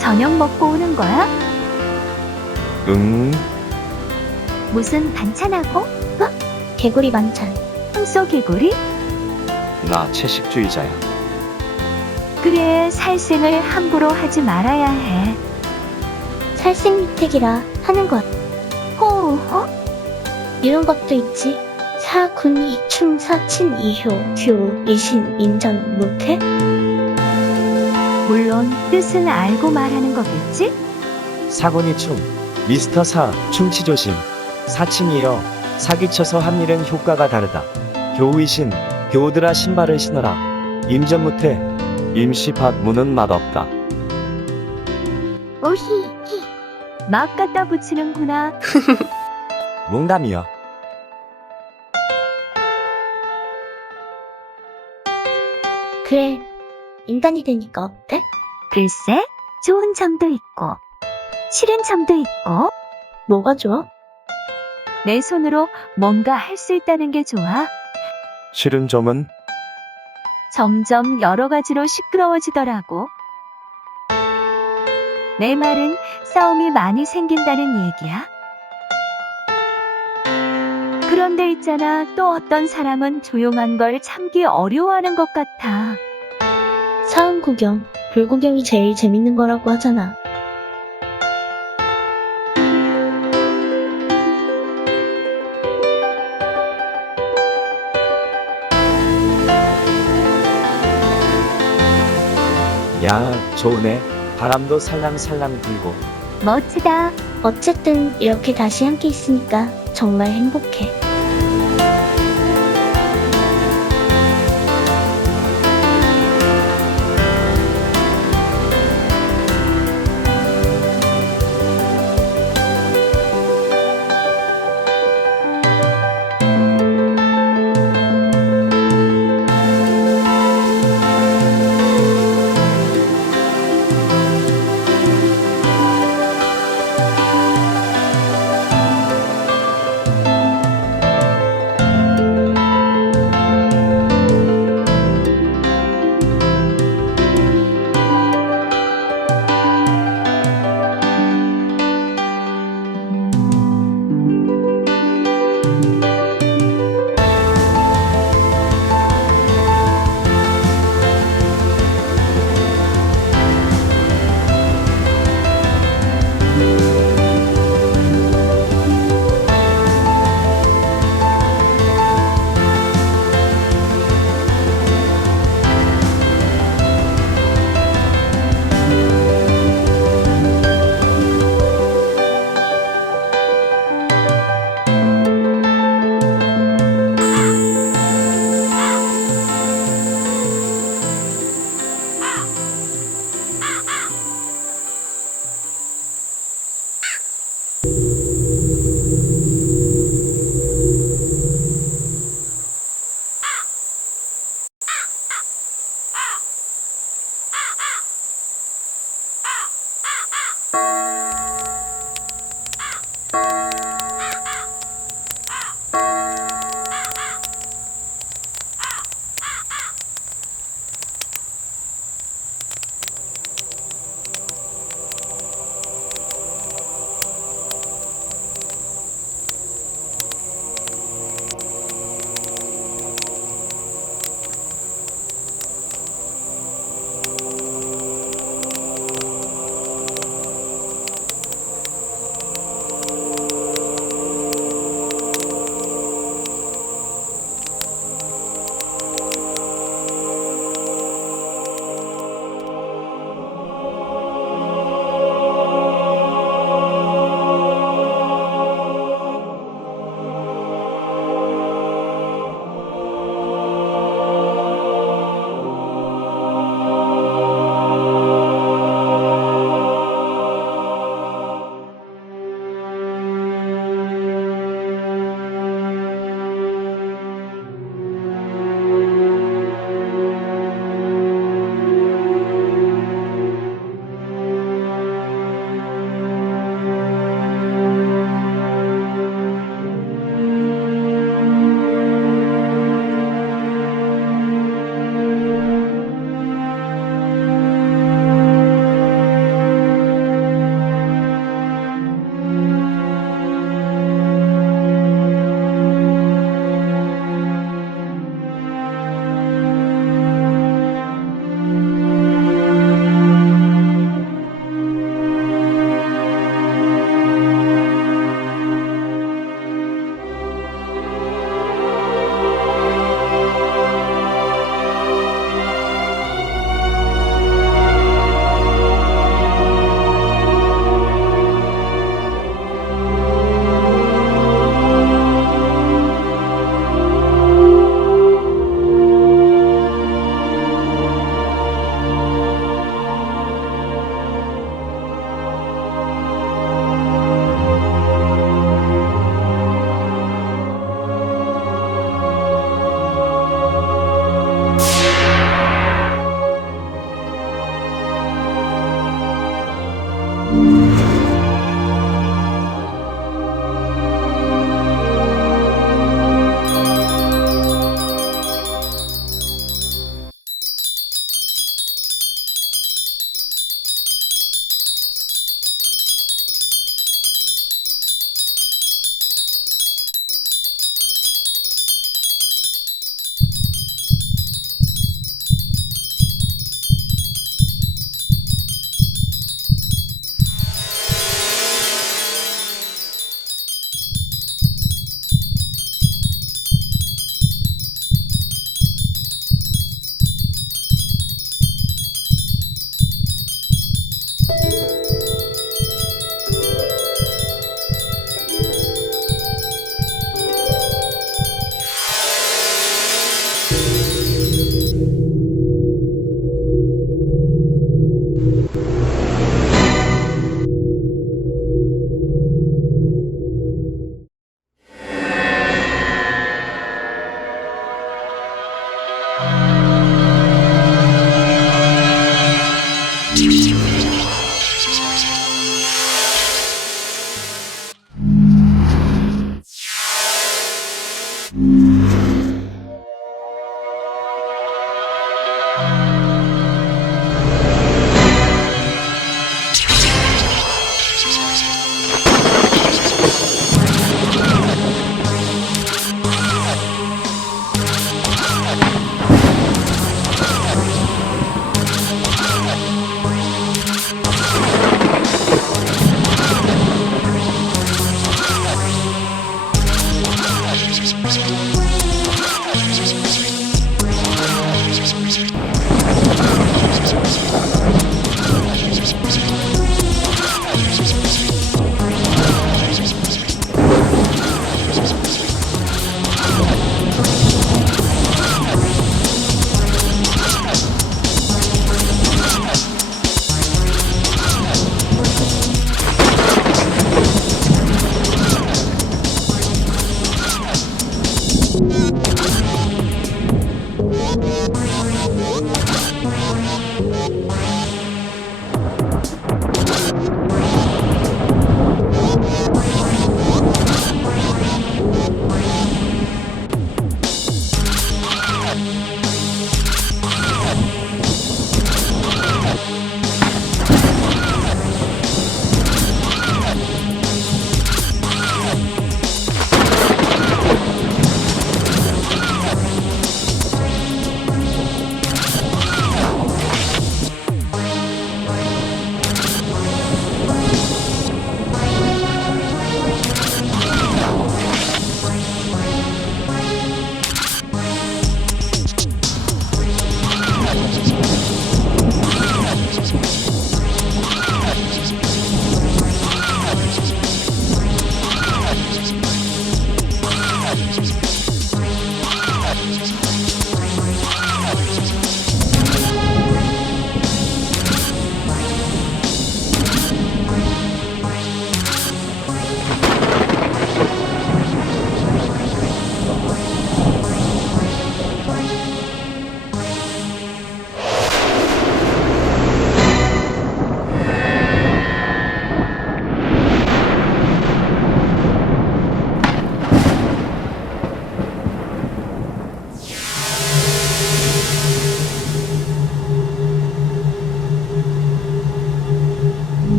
저녁 먹고 오는 거야? 응, 무슨 반찬하고? 개구리 반찬. 홍쏘개구리? 나 채식주의자야. 그래, 살생을 함부로 하지 말아야 해. 살생미택이라 하는 것. 호, 어? 이런 것도 있지. 사군이 충사친 이효 규 이신 인전 무태 물론 뜻은 알고 말하는 거겠지? 사고니 춤, 미스터 사, 충치 조심. 사칭이여, 사기쳐서 한 일은 효과가 다르다. 교우이신, 교우들아 신발을 신어라. 임전무태, 임시밭 무는 맛없다. 오히 막 갖다 붙이는구나. 농담이야. 그래 인간이 되니까 어때? 글쎄, 좋은 점도 있고, 싫은 점도 있고, 뭐가 좋아? 내 손으로 뭔가 할 수 있다는 게 좋아. 싫은 점은 점점 여러 가지로 시끄러워지더라고. 내 말은 싸움이 많이 생긴다는 얘기야. 그런데 있잖아, 또 어떤 사람은 조용한 걸 참기 어려워하는 것 같아. 사은 구경, 불구경이 제일 재밌는 거라고 하잖아. 야, 좋으네. 바람도 살랑살랑 불고. 멋지다. 어쨌든 이렇게 다시 함께 있으니까 정말 행복해.